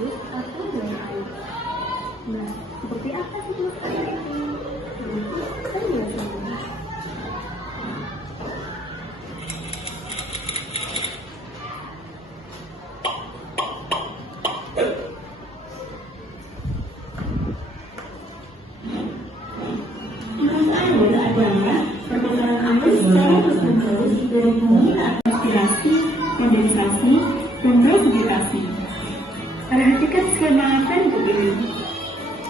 siklus atau dalam air. Nah, seperti apa siklus air itu? Berikut penjelasannya. Siklus air adalah perputaran air secara terus-menerus dari bumi ke aspirasi, kondensasi, dan presipitasasi. Perhatikan skema bentuk ini.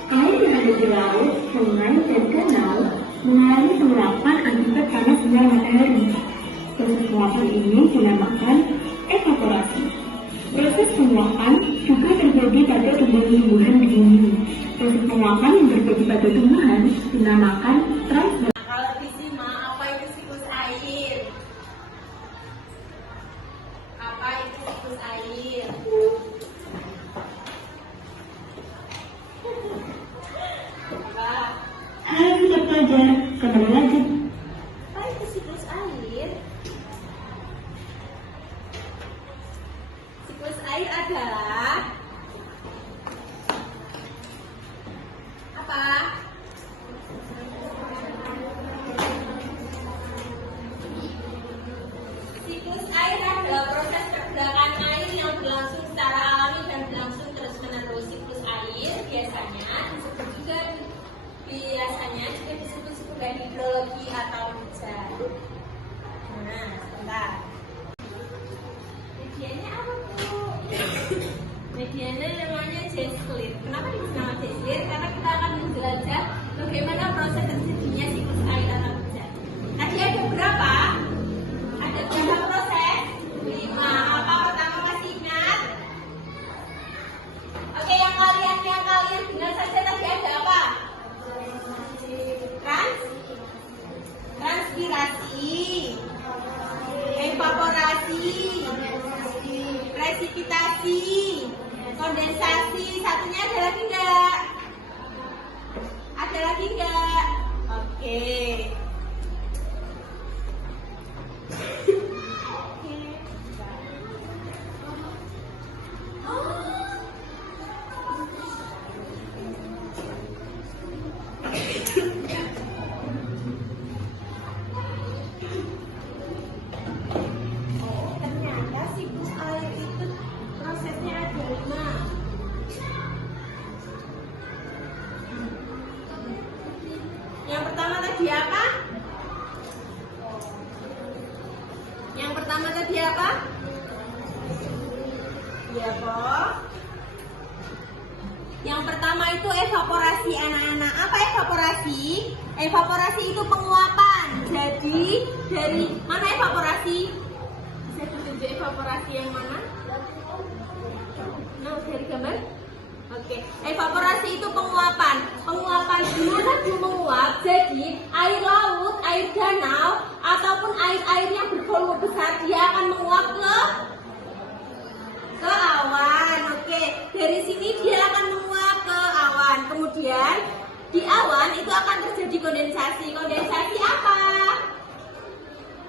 Air yang ada di laut, sungai, dan danau mengalami penguapan akibat panas sinar matahari. Proses penguapan ini dinamakan evaporasi. Proses penguapan juga terjadi pada tumbuhan-tumbuhan di bumi. Proses penguapan yang terjadi pada tumbuhan dinamakan transpirasi. Kalau Bisma, apa itu siklus air? Apa itu siklus air? Apa? Hai sobat pelajar, kembali lagi. Apa itu siklus air? Siklus air adalah apa? Siklus air adalah proses pergerakan air yang berlangsung secara alami dan berlangsung terus-menerus. Siklus air biasanya disebut sebagai hidrologi atau hujan. Nah, sebentar. Medianya apa tuh? Medianya namanya J-split. Kenapa disebut nama J-split? Karena kita akan menjelajah bagaimana proses terjadinya siklus air atau hujan. Tadi ada berapa? Ada berapa proses? 5. Apa pertama masih ingat? Oke, yang kalian dengar saja tadi ada apa? Transpirasi, evaporasi, presipitasi, kondensasi. Satunya ada lagi enggak? Ada lagi enggak? Oke. Ternyata siklus air itu prosesnya ada 5. Yang pertama tadi apa? Iya kok. Yang pertama itu evaporasi anak-anak. Apa evaporasi? Evaporasi itu penguapan. Jadi dari mana evaporasi? Bisa ditunjuk evaporasi yang mana? Nah, dari gambar. Oke, evaporasi itu penguapan. Penguapan gimana dia menguap? Jadi air laut, air danau, ataupun air-air yang bervolume besar dia akan menguap ke awan. Oke, dari sini dia akan menguap ke awan. Kemudian di awan itu akan terjadi kondensasi. Kondensasi apa?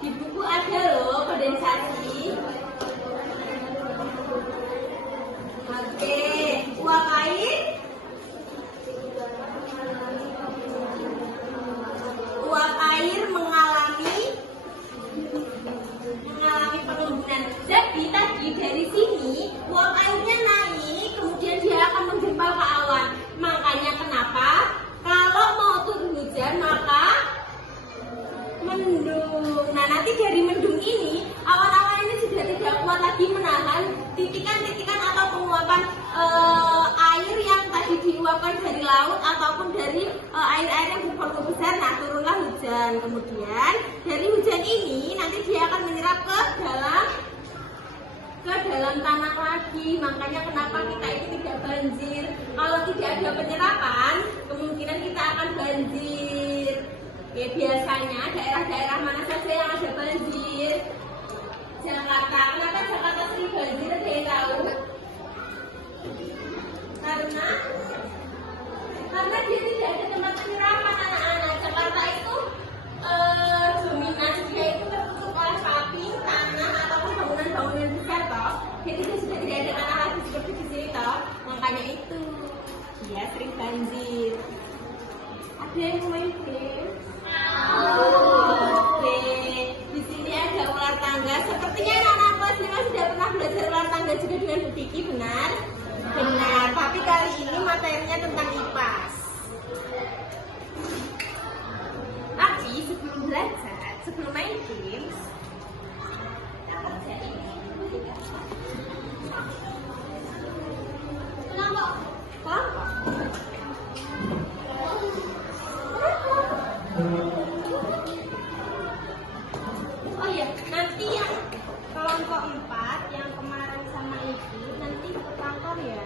Di buku ada loh kondensasi. Oke, uap air. Uap air mengalami pengembunan. Jadi tadi dari sini uap airnya naik, kemudian dia akan menggempal ke awan. Makanya kenapa kalau mau turun hujan maka mendung. Nah, nanti dari mendung ini awan-awan ini sudah tidak kuat lagi menahan titikan-titikan atau penguapan air yang tadi diuapkan dari laut ataupun dari air-air yang bervolume besar. Nah, turunlah hujan. Kemudian dari hujan ini nanti dia akan menyerap ke dalam tanah lagi. Makanya kenapa kita ini tidak banjir. Kalau tidak ada penyerapan, kemungkinan kita akan banjir. Ya, biasanya daerah-daerah mana saja yang ada banjir? Jakarta. Kenapa Jakarta sering banjir? Ada yang tahu? Karena dia tidak ada tempat penyerapan anak-anak. Jakarta itu dominan dia itu tertutup oleh paving, tanah ataupun bangunan-bangunan besar toh. Jadi dia sudah tidak ada tanah lagi seperti di sini toh. ya, sering banjir. Ada yang mau main game? Oke, di sini ada ular tangga. Sepertinya anak-anak kelas 5 sudah pernah belajar ular tangga juga dengan Bu Kiki, benar? Benar, tapi kali ini materinya tentang IPAS. Tapi sebelum belajar, sebelum main games, kita kerjain kelompok. Oh iya, nanti yang kelompok 4 yang kemarin sama Ibu nanti ke kantor ya.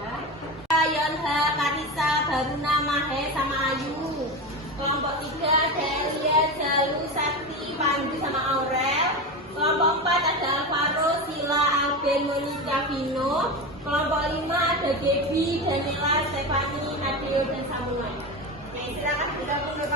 Yonha, Karisa, Baruna, Mahe, sama Ayu. Kelompok 3 ada Elia, Jalu, Sakti, Pandu, sama Aurel. Kelompok 4 ada Alvaro, Sila, Alben, Monica, Vino. Kelompok 5 ada Gaby, Daniela, Stefani, Nadeo, dan Samuel. Oke, silakan kita mundur.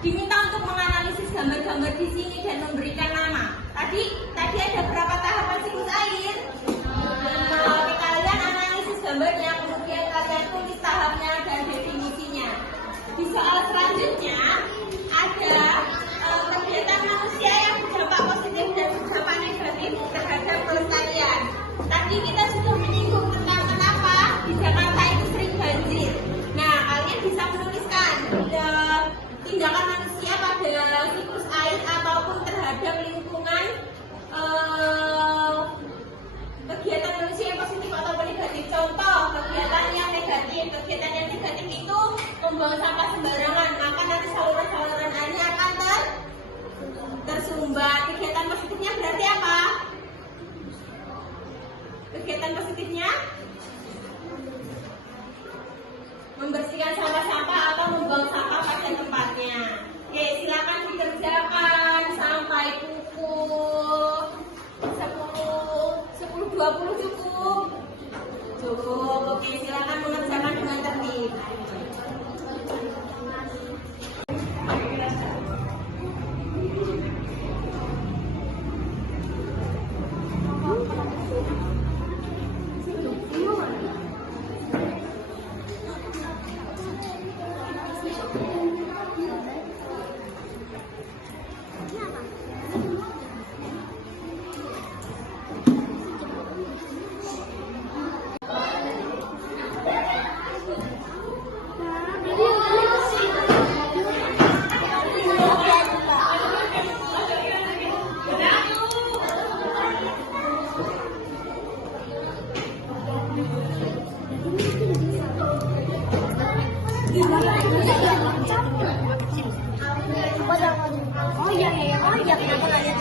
Diminta untuk menganalisis gambar-gambar di sini dan memberikan nama. Tadi ada berapa tahapan siklus air? Oke, kalian analisis gambarnya, kemudian kalian tulis tahapnya dan definisinya. Di soal selanjutnya ada kegiatan manusia yang berdampak positif dan berdampak negatif terhadap pelestarian. Tadi kita sudah menyinggung tentang kenapa di Jakarta itu sering banjir. Nah, kalian bisa menuliskan tindakan manusia pada siklus air ataupun terhadap lingkungan, kegiatan manusia yang positif ataupun negatif. Contoh kegiatan yang negatif itu membuang sampah sembarangan, maka nanti saluran-saluran airnya akan tersumbat. Kegiatan positifnya berarti apa? Kegiatan positifnya membersihkan sampah-sampah atau membuang sampah pada tempatnya. Oke, silakan dikerjakan sampai pukul 10.20 cukup. Cukup. Oke, silakan mengerjakan dengan tertib. Oh iya, kenapa nanya?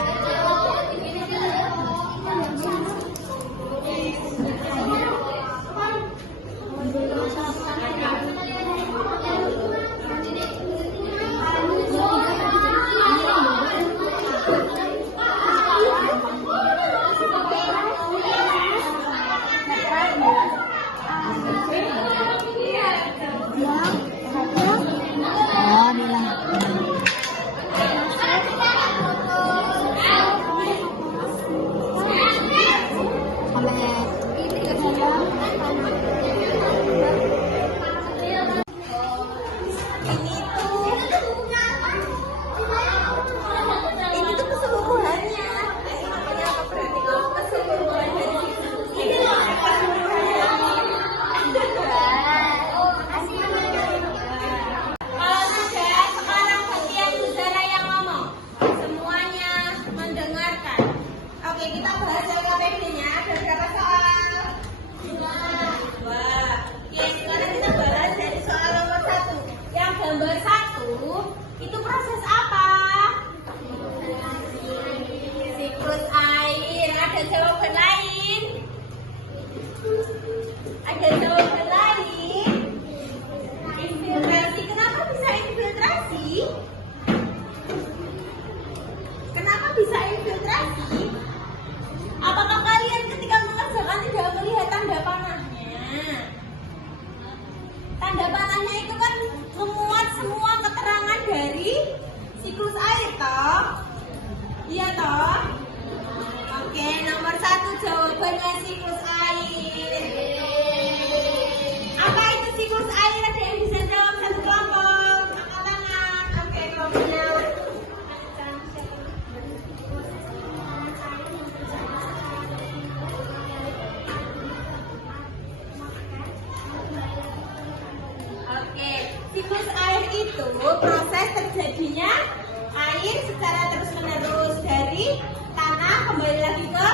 air secara terus-menerus dari tanah kembali lagi ke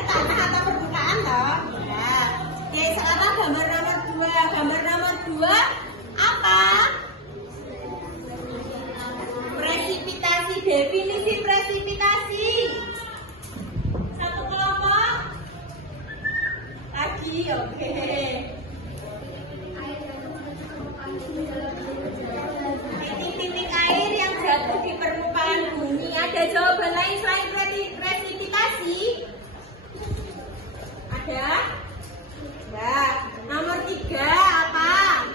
tanah atau permukaan loh. Nah, oke, sekarang gambar nomor 2. Gambar nomor 2 apa? Presipitasi. Definisi presipitasi. Satu kelompok. Lagi, oke. Titik-titik air yang jatuh di permukaan bumi. Ada jawaban lain selain presipitasi? Ada? Ya. Nomor 3 apa?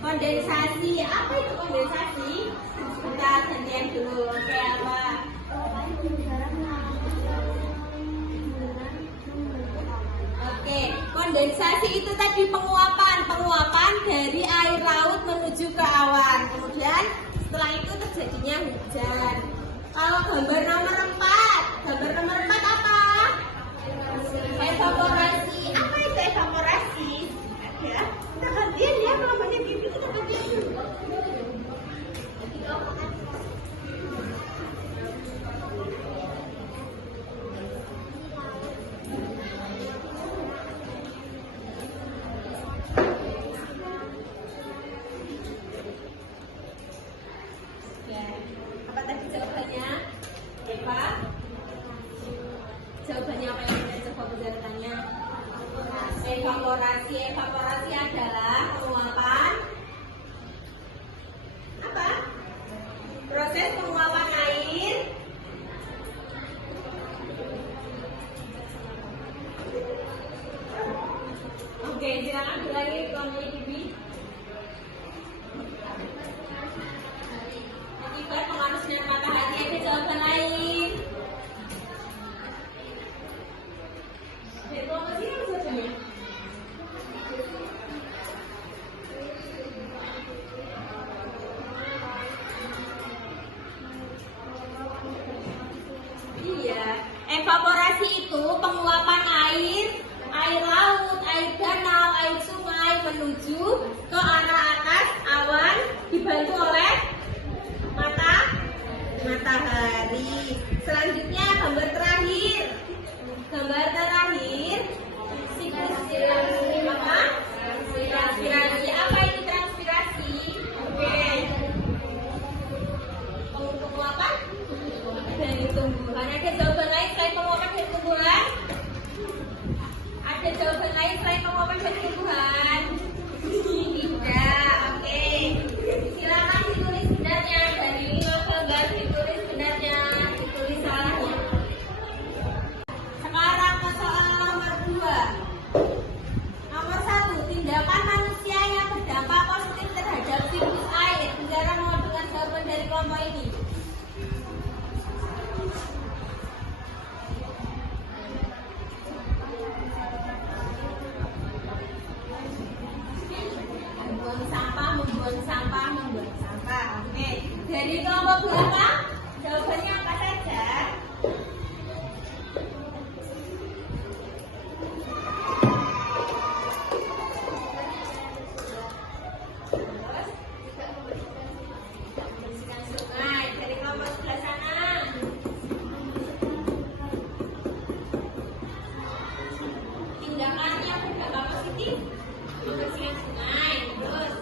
Kondensasi. Apa itu kondensasi? Kita gantian dulu. Oke, apa? Oke, kondensasi itu tadi penguapan dari air laut menuju ke awan. Kemudian setelah itu terjadinya hujan. Kalau gambar nomor 4 apa? Evaporasi. Apa itu evaporasi? Ada. Kita gantian ya, kelompoknya Bibi kita gantian dulu. Apa tadi jawabannya? Eva? Jawabannya apa yang kita coba bertanya? Evaporasi. Evaporasi adalah penguapan apa? Proses penguapan air Oke, silakan ulangi kelompoknya Bibi. Akibat pengaruh sinar matahari. Ada jawaban lain? Dari kelompok sini apa jawabannya? Iya, evaporasi itu penguapan air laut, air danau, air sungai menuju ke arah atas awan dibantu oleh matahari. Selanjutnya gambar terakhir. Siklus apa? Transpirasi. Apa itu transpirasi? Oke. Penguapan dari tumbuhan. Ada jawaban lain selain penguapan dari tumbuhan? Ada jawaban lain selain penguapan dari tumbuhan? Tidak. Oke. Silakan ditulis benarnya. Dari 5 gambar ditulis benarnya, ditulis salahnya. Sekarang ke soal nomor 2. Nomor 1, tindakan manusia yang berdampak positif terhadap siklus air. Saudara mau dengan jawaban dari kelompok ini? Membuang sampah. Oke. Dari kelompok berapa? Jawabannya apa saja? Bersihkan sungai. Dari kelompok sebelah sana. Tindakannya berdampak positif. Membersihkan sungai. Terus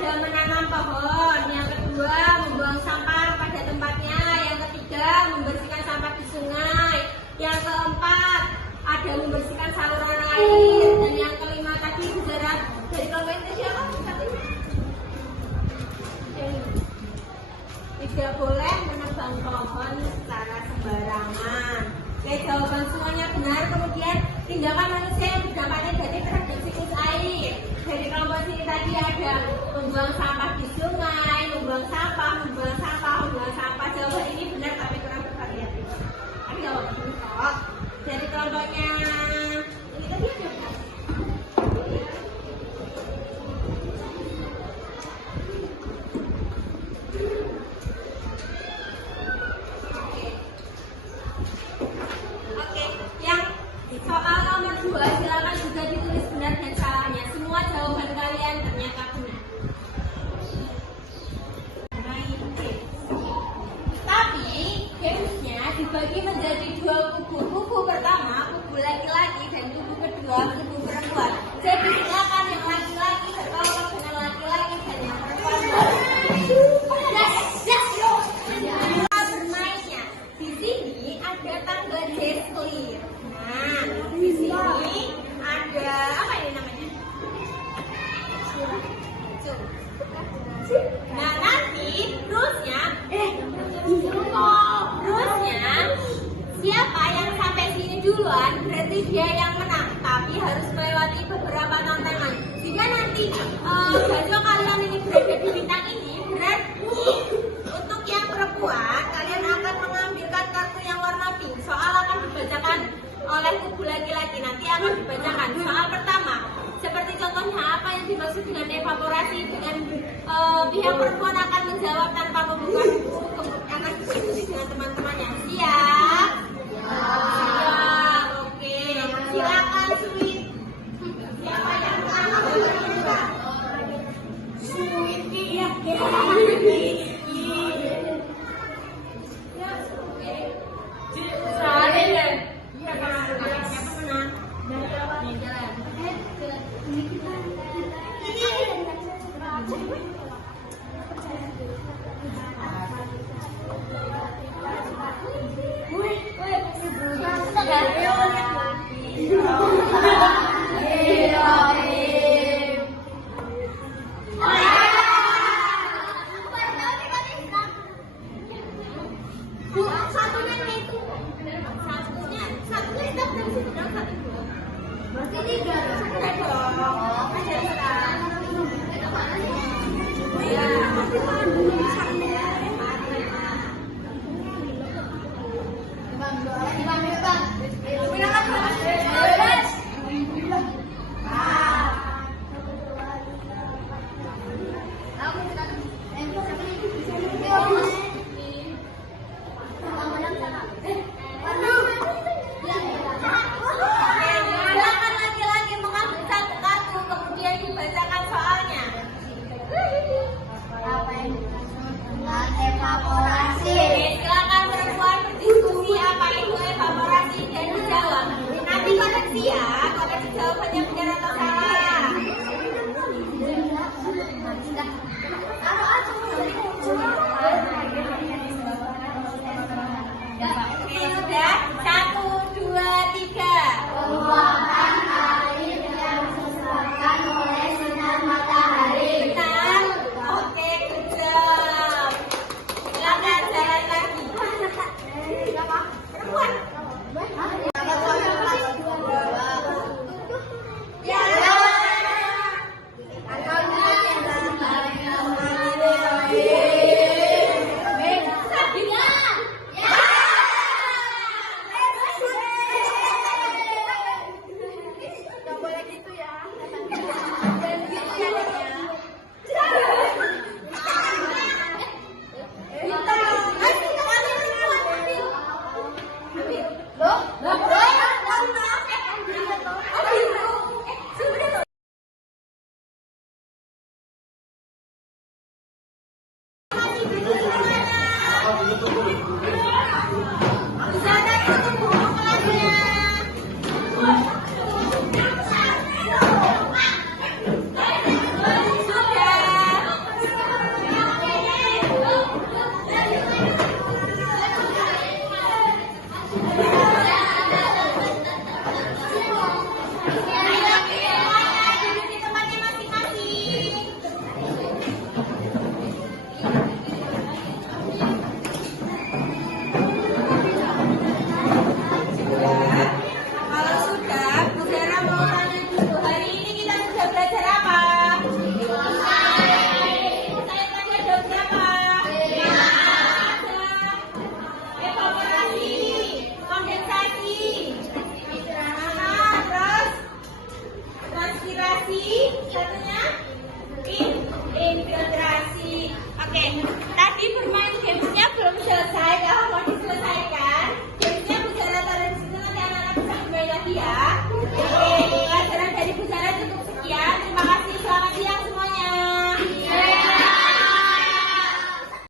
ada menanam pohon. Yang kedua, membuang sampah pada tempatnya. Yang ketiga, membersihkan sampah di sungai. Yang keempat, ada membersihkan saluran air. Dan yang kelima tadi sejarah dari kelompok itu siapa? Tidak boleh menebang pohon secara sembarangan. Oke, jawaban semuanya benar. Kemudian tindakan manusia yang berdampak negatif terhadap siklus air. Dari kelompok sini tadi ada membuang sampah di sungai, membuang sampah. Jawaban ini benar tapi kurang bervariatif. Tapi jawaban ini kok. Dari kelompoknya ini tadi ada. Soal nomor 2, silakan juga ditulis benar dan salahnya. Semua jawaban kalian ternyata benar. Tapi gamesnya dibagi menjadi 2 kubu. Kubu pertama, kubu laki-laki, dan kubu kedua, kubu perempuan. Jadi silakan yang laki-laki berkelompok dengan laki-laki dan yang perempuan bermainnya. Di sini ada tangga desclear. Nah, di sini ada apa ini namanya? Nah, nanti rulesnya siapa yang sampai sini duluan berarti dia yang menang. Tapi harus melewati beberapa tantangan. Jika nanti baju kalian ini berada di bintang ini, berarti untuk yang perempuan kalian akan mengambilkan kartu yang warna pink. Soal akan dibacakan oleh kubu laki-laki. Nanti akan dibacakan soal pertama. Seperti contohnya apa yang dimaksud dengan evaporasi, dengan pihak perempuan akan menjawab tanpa membuka buku, akan diskusi dengan teman-temannya. Siap? Siap. Oke. Silakan Sweet. Siapa yang menang? Sweet. Iya.